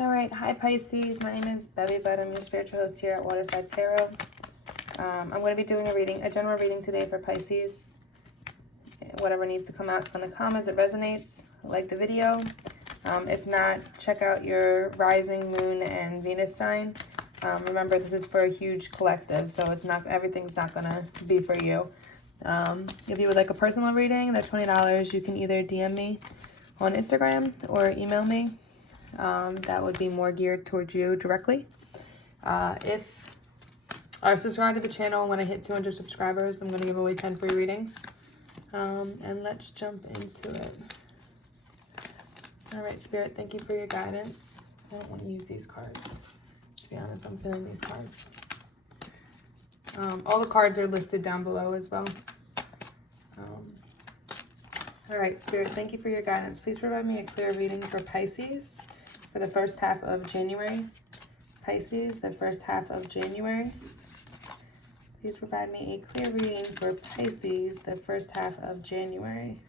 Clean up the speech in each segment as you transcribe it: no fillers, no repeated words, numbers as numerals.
All right, hi Pisces. My name is bevybud. I'm your spiritual host here at Waterside Tarot. I'm going to be doing a general reading today for Pisces. Whatever needs to come out is going to come as it resonates. Like the video. If not, check out your rising, moon, and Venus sign. Remember, this is for a huge collective, so it's not everything's not going to be for you. If you would like a personal reading, they're $20. You can either DM me on Instagram or email me. That would be more geared towards you directly. If are subscribed to the channel, when I hit 200 subscribers, I'm going to give away 10 free readings. And let's jump into it. All right, Spirit, thank you for your guidance. I don't want to use these cards. To be honest, I'm feeling these cards. All the cards are listed down below as well. All right, Spirit, thank you for your guidance. Please provide me a clear reading for Pisces for the first half of January. Pisces, the first half of January. Please provide me a clear reading for Pisces, the first half of January.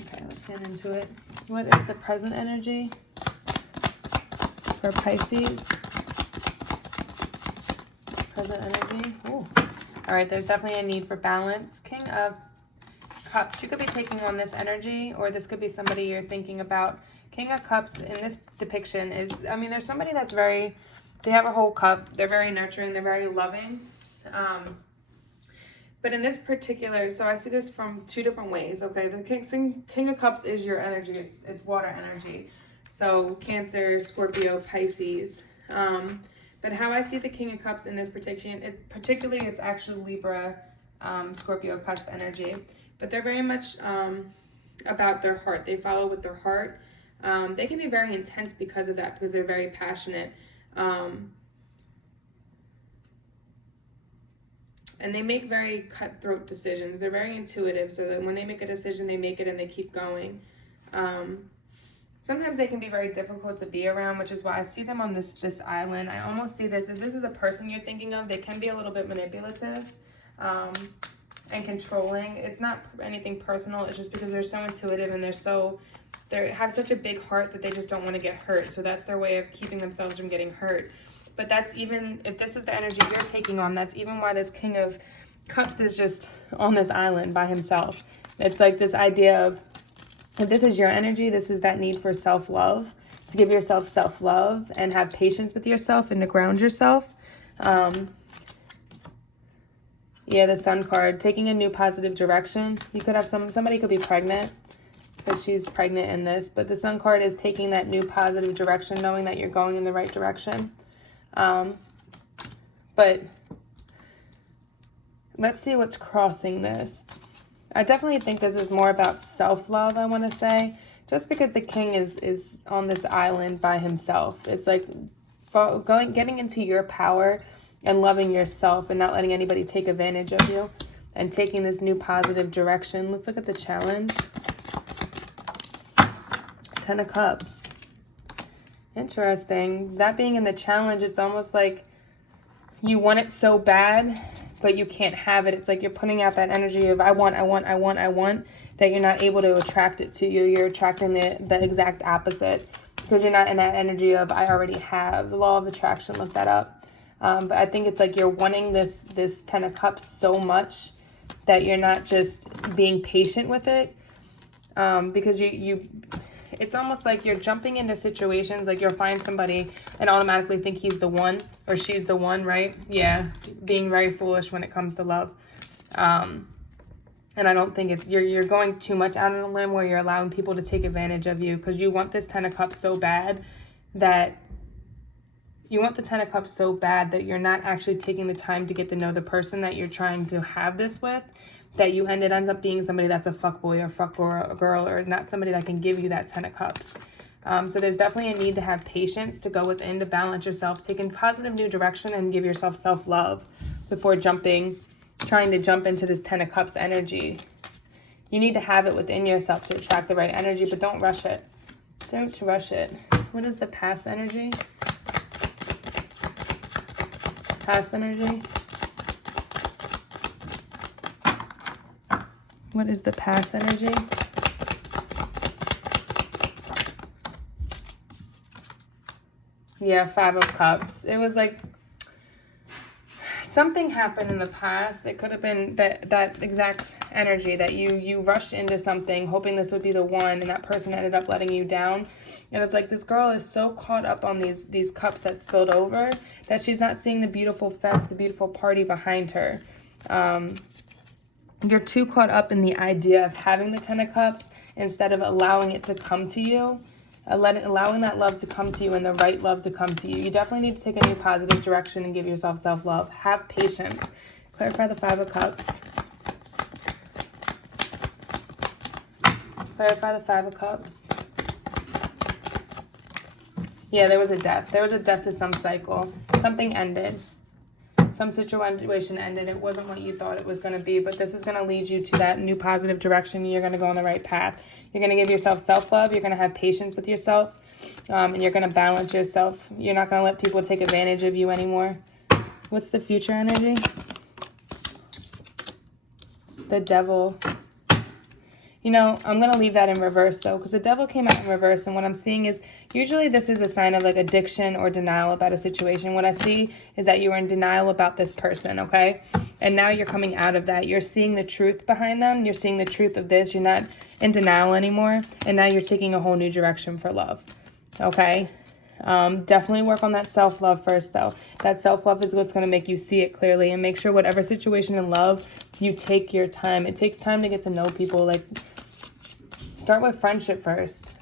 Okay, let's get into it. What is the present energy for Pisces? Present energy. Ooh. All right, there's definitely a need for balance. King of Cups. You could be taking on this energy, or this could be somebody you're thinking about. King of Cups in this depiction is, I mean, there's somebody that's they have a whole cup. They're very nurturing. They're very loving. But in this particular, so I see this from two different ways, okay? The King of Cups is your energy. It's water energy. So Cancer, Scorpio, Pisces. But how I see the King of Cups in this particularly it's actually Libra, Scorpio cusp energy. But they're very much about their heart. They follow with their heart. They can be very intense because of that, because they're very passionate. And they make very cutthroat decisions. They're very intuitive, so that when they make a decision, they make it and they keep going. Sometimes they can be very difficult to be around, which is why I see them on this island. I almost see this, if this is a person you're thinking of, they can be a little bit manipulative and controlling. It's not anything personal. It's just because they're so intuitive and they have such a big heart that they just don't want to get hurt. So that's their way of keeping themselves from getting hurt. But that's even, if this is the energy you're taking on, that's even why this King of Cups is just on this island by himself. It's like this idea of, if this is your energy, this is that need for self-love, to give yourself self-love and have patience with yourself and to ground yourself. Yeah, the Sun card, taking a new positive direction. You could have somebody could be pregnant, because she's pregnant in this, but the Sun card is taking that new positive direction, knowing that you're going in the right direction. But let's see what's crossing this. I definitely think this is more about self-love, I want to say, just because the king is on this island by himself. It's like getting into your power and loving yourself and not letting anybody take advantage of you and taking this new positive direction. Let's look at the challenge. 10 of Cups. Interesting. That being in the challenge, it's almost like you want it so bad, but you can't have it. It's like you're putting out that energy of I want, that you're not able to attract it to you. You're attracting the exact opposite, because you're not in that energy of I already have. The law of attraction, look that up. But I think it's like you're wanting this 10 of Cups so much that you're not just being patient with it, because it's almost like you're jumping into situations, like you'll find somebody and automatically think he's the one or she's the one, right? Yeah, being very foolish when it comes to love. And I don't think it's, you're going too much out on a limb where you're allowing people to take advantage of you, because you want this 10 of Cups so bad that you're not actually taking the time to get to know the person that you're trying to have this with, that you ends up being somebody that's a fuckboy or fuck girl, or not somebody that can give you that 10 of Cups. So there's definitely a need to have patience, to go within, to balance yourself, take a positive new direction and give yourself self-love before trying to jump into this 10 of Cups energy. You need to have it within yourself to attract the right energy, but don't rush it. Don't rush it. What is the past energy? Past energy. What is the past energy? Yeah, Five of Cups. It was like something happened in the past. It could have been that exact energy that you rushed into something hoping this would be the one, and that person ended up letting you down. And it's like this girl is so caught up on these cups that spilled over that she's not seeing the beautiful fest, the beautiful party behind her. You're too caught up in the idea of having the Ten of Cups instead of allowing it to come to you. Allowing that love to come to you and the right love to come to you. You definitely need to take a new positive direction and give yourself self-love. Have patience. Clarify the Five of Cups. Clarify the Five of Cups. Yeah, there was a death. There was a death to some cycle. Something ended. Some situation ended. It wasn't what you thought it was going to be, but this is going to lead you to that new positive direction. You're going to go on the right path. You're going to give yourself self-love. You're going to have patience with yourself, and you're going to balance yourself. You're not going to let people take advantage of you anymore. What's the future energy? The Devil. You know, I'm going to leave that in reverse, though, because the Devil came out in reverse, and what I'm seeing is usually this is a sign of, like, addiction or denial about a situation. What I see is that you were in denial about this person, okay? And now you're coming out of that. You're seeing the truth behind them. You're seeing the truth of this. You're not in denial anymore, and now you're taking a whole new direction for love, okay? Definitely work on that self-love first, though. That self-love is what's going to make you see it clearly, and make sure whatever situation in love, you take your time. It takes time to get to know people. Like, start with friendship first.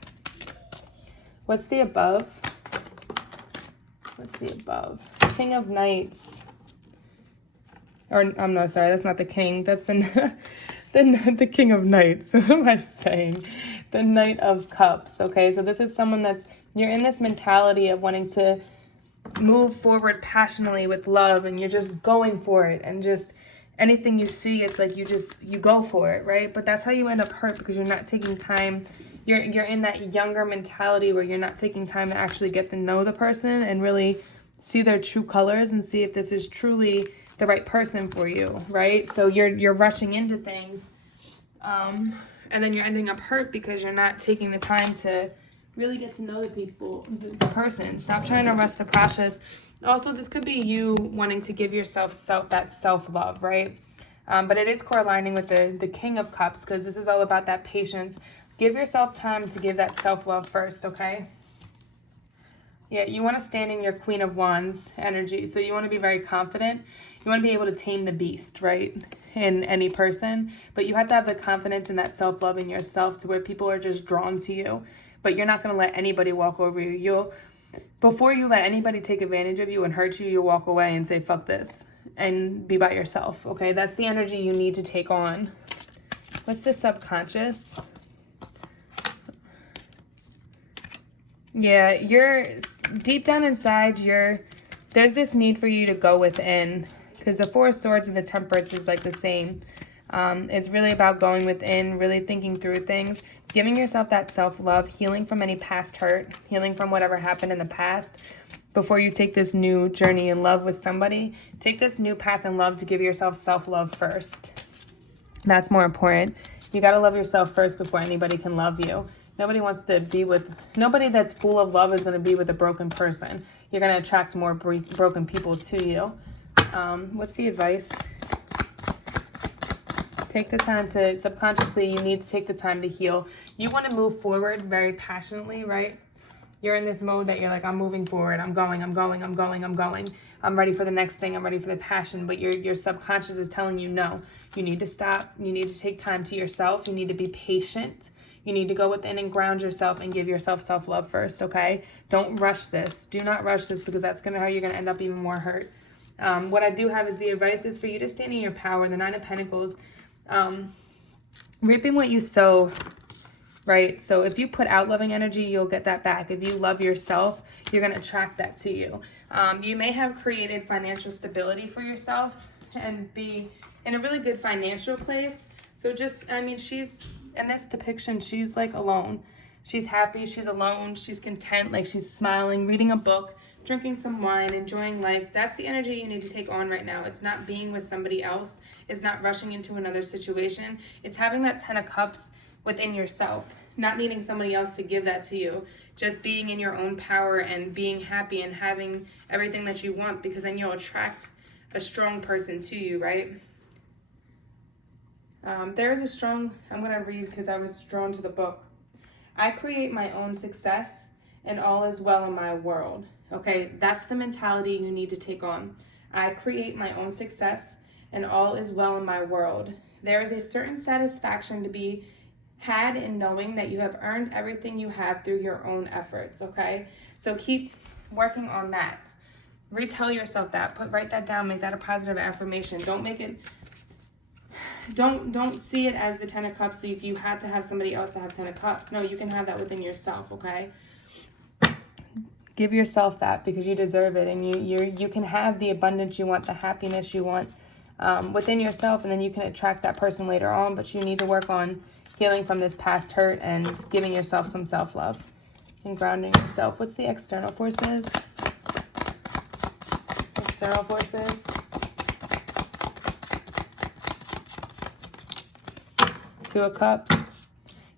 What's the above? What's the above? King of Knights. Or, I'm no, sorry, that's not the king. That's the King of Knights. What am I saying? The Knight of Cups, okay? So this is someone that's, you're in this mentality of wanting to move forward passionately with love, and you're just going for it, and just anything you see, it's like you go for it, right? But that's how you end up hurt, because you're not taking time. You're in that younger mentality where you're not taking time to actually get to know the person and really see their true colors and see if this is truly the right person for you, right? So you're rushing into things, and then you're ending up hurt because you're not taking the time to really get to know the person. Stop trying to rush the process. Also, this could be you wanting to give yourself that self-love, right? But it is correlating with the King of Cups, because this is all about that patience. Give yourself time to give that self-love first, okay? Yeah, you want to stand in your Queen of Wands energy. So you want to be very confident. You want to be able to tame the beast, right, in any person. But you have to have the confidence and that self-love in yourself to where people are just drawn to you. But you're not going to let anybody walk over you. Before you let anybody take advantage of you and hurt you, you'll walk away and say, fuck this, and be by yourself, okay? That's the energy you need to take on. What's the subconscious? Yeah, you're deep down inside, there's this need for you to go within, because the Four of Swords and the Temperance is like the same. It's really about going within, really thinking through things, giving yourself that self-love, healing from any past hurt, healing from whatever happened in the past. Before you take this new journey in love with somebody, take this new path in love to give yourself self-love first. That's more important. You got to love yourself first before anybody can love you. Nobody that's full of love is going to be with a broken person. You're going to attract more broken people to you. What's the advice? Take the time to, subconsciously, you need to take the time to heal. You want to move forward very passionately, right? You're in this mode that you're like, I'm moving forward. I'm going. I'm ready for the next thing. I'm ready for the passion. But your subconscious is telling you, no, you need to stop. You need to take time to yourself. You need to be patient. You need to go within and ground yourself and give yourself self-love first, okay? Don't rush this. Do not rush this, because that's how you're going to end up even more hurt. What I do have is the advice is for you to stand in your power. The Nine of Pentacles, reaping what you sow, right? So if you put out loving energy, you'll get that back. If you love yourself, you're going to attract that to you. You may have created financial stability for yourself and be in a really good financial place. So she's, in this depiction, she's like alone. She's happy, she's alone, she's content, like she's smiling, reading a book, drinking some wine, enjoying life. That's the energy you need to take on right now. It's not being with somebody else. It's not rushing into another situation. It's having that Ten of Cups within yourself Not needing somebody else to give that to you. Just being in your own power and being happy and having everything that you want, because then you'll attract a strong person to you, right? There is a strong, I'm going to read because I was drawn to the book. I create my own success and all is well in my world. Okay, that's the mentality you need to take on. I create my own success and all is well in my world. There is a certain satisfaction to be had in knowing that you have earned everything you have through your own efforts, okay? So keep working on that. Retell yourself that. Write that down. Make that a positive affirmation. Don't make it... Don't see it as the 10 of Cups. If you had to have somebody else to have 10 of Cups. No, you can have that within yourself, okay? Give yourself that because you deserve it, and you can have the abundance you want, the happiness you want within yourself, and then you can attract that person later on. But you need to work on healing from this past hurt and giving yourself some self-love and grounding yourself. What's the external forces? External forces. Two of Cups.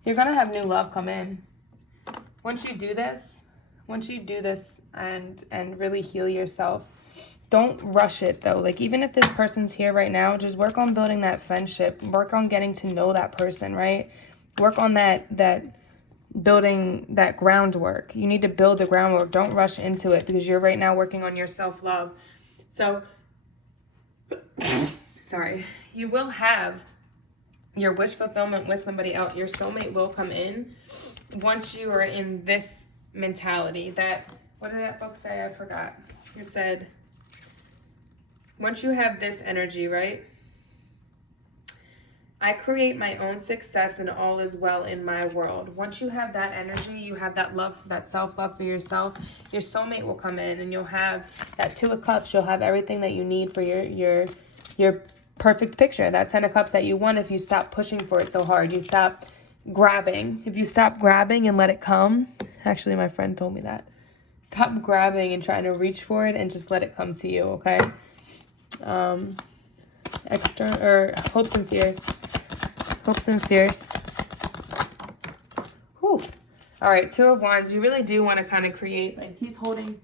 You're going to have new love come in. Once you do this and really heal yourself, don't rush it though. Like, even if this person's here right now, just work on building that friendship. Work on getting to know that person, right? Work on that building that groundwork. You need to build the groundwork. Don't rush into it because you're right now working on your self-love. So, sorry, you will have your wish fulfillment with somebody else. Your soulmate will come in once you are in this mentality. That, what did that book say? I forgot. It said, once you have this energy, right? I create my own success and all is well in my world. Once you have that energy, you have that love, that self-love for yourself, your soulmate will come in and you'll have that Two of Cups. You'll have everything that you need for your perfect picture. That 10 of Cups that you want if you stop pushing for it so hard. You stop grabbing. If you stop grabbing and let it come. Actually, my friend told me that. Stop grabbing and trying to reach for it and just let it come to you, okay? Hopes and fears. Hopes and fears. Whew. All right, Two of Wands. You really do want to kind of create, like, he's holding,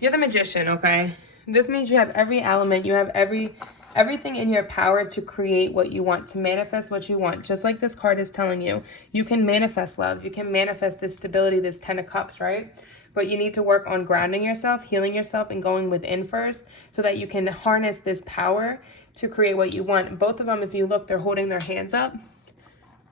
you're the Magician, okay? This means you have every element, you have everything in your power to create what you want, to manifest what you want. Just like this card is telling you, you can manifest love. You can manifest this stability, this 10 of Cups, right? But you need to work on grounding yourself, healing yourself, and going within first so that you can harness this power to create what you want. Both of them, if you look, they're holding their hands up.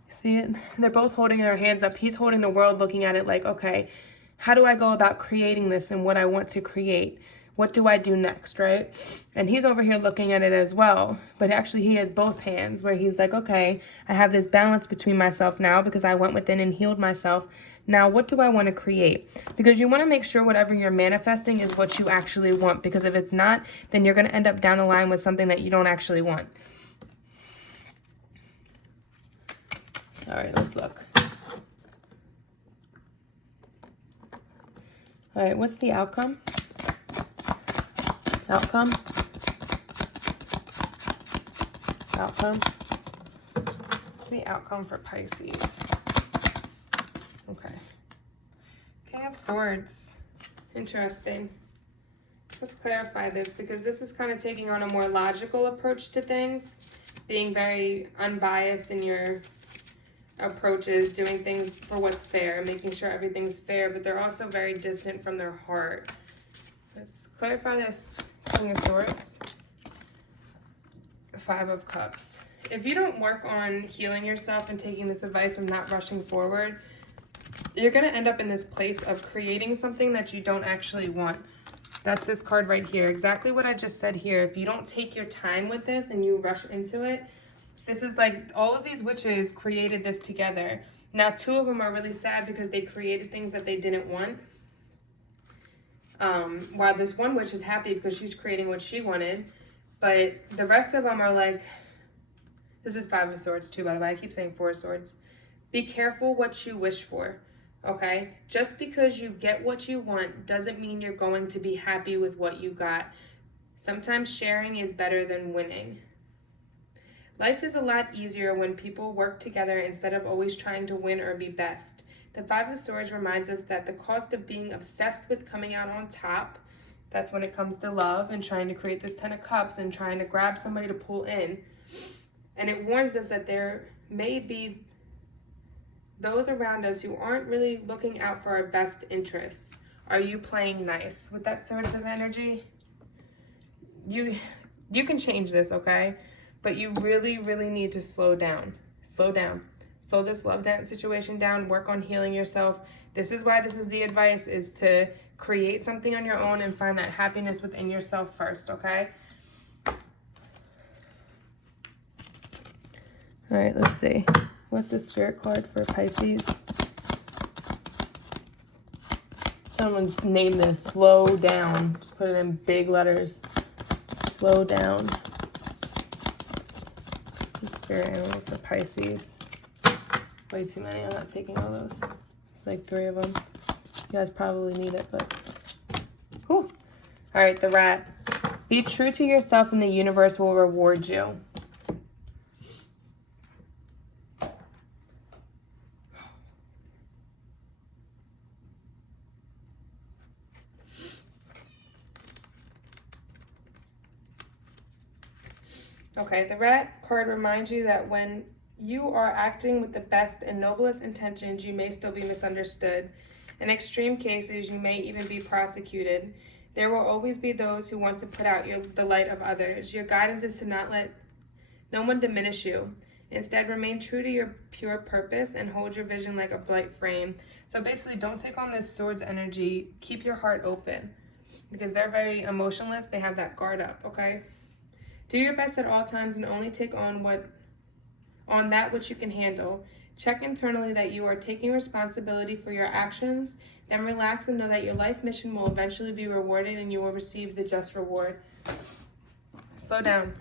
See it? They're both holding their hands up. He's holding the world, looking at it like, okay, how do I go about creating this and what I want to create? What do I do next, right? And he's over here looking at it as well. But actually, he has both hands where he's like, okay, I have this balance between myself now because I went within and healed myself. Now, what do I want to create? Because you want to make sure whatever you're manifesting is what you actually want. Because if it's not, then you're going to end up down the line with something that you don't actually want. All right, let's look. All right, what's the outcome? Outcome. What's the outcome for Pisces? Okay. King of Swords. Interesting. Let's clarify this because this is kind of taking on a more logical approach to things, being very unbiased in your approaches, doing things for what's fair, making sure everything's fair, but they're also very distant from their heart. Let's clarify this. King of Swords. Five of Cups. If you don't work on healing yourself and taking this advice of not rushing forward, you're going to end up in this place of creating something that you don't actually want. That's this card right here. Exactly what I just said here. If you don't take your time with this and you rush into it, this is like all of these witches created this together. Now, two of them are really sad because they created things that they didn't want. While this one witch is happy because she's creating what she wanted. But the rest of them are like, this is Five of Swords too, by the way. I keep saying Four of Swords. Be careful what you wish for, okay? Just because you get what you want doesn't mean you're going to be happy with what you got. Sometimes sharing is better than winning. Life is a lot easier when people work together instead of always trying to win or be best. The Five of Swords reminds us that the cost of being obsessed with coming out on top, that's when it comes to love and trying to create this Ten of Cups and trying to grab somebody to pull in. And it warns us that there may be those around us who aren't really looking out for our best interests. Are you playing nice with that Swords of energy? You can change this, okay? But you really, really need to slow down. Slow down. Slow this love situation down. Work on healing yourself. This is why this is the advice, is to create something on your own and find that happiness within yourself first, okay? All right, let's see. What's the spirit card for Pisces? Someone name this slow down. Just put it in big letters. Slow down. The spirit animal for Pisces. Way too many. I'm not taking all those. It's like 3 of them. You guys probably need it, but... Whew. All right, the rat. Be true to yourself and the universe will reward you. Okay, the rat card reminds you that when you are acting with the best and noblest intentions, you may still be misunderstood. In extreme cases, you may even be prosecuted. There will always be those who want to put out the light of others. Your guidance is to not let no one diminish you. Instead, remain true to your pure purpose and hold your vision like a bright frame. So basically, don't take on this Swords energy. Keep your heart open because they're very emotionless. They have that guard up, okay? Do your best at all times and only take on that which you can handle. Check internally that you are taking responsibility for your actions. Then relax and know that your life mission will eventually be rewarded and you will receive the just reward. Slow down.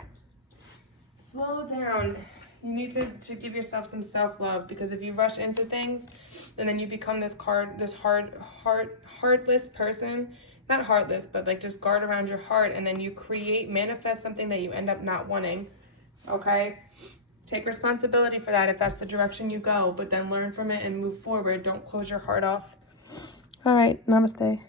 Slow down. You need to give yourself some self-love, because if you rush into things and then you become this heartless person, not heartless, but like just guard around your heart, and then you manifest something that you end up not wanting, okay? Take responsibility for that if that's the direction you go, but then learn from it and move forward. Don't close your heart off. All right, namaste.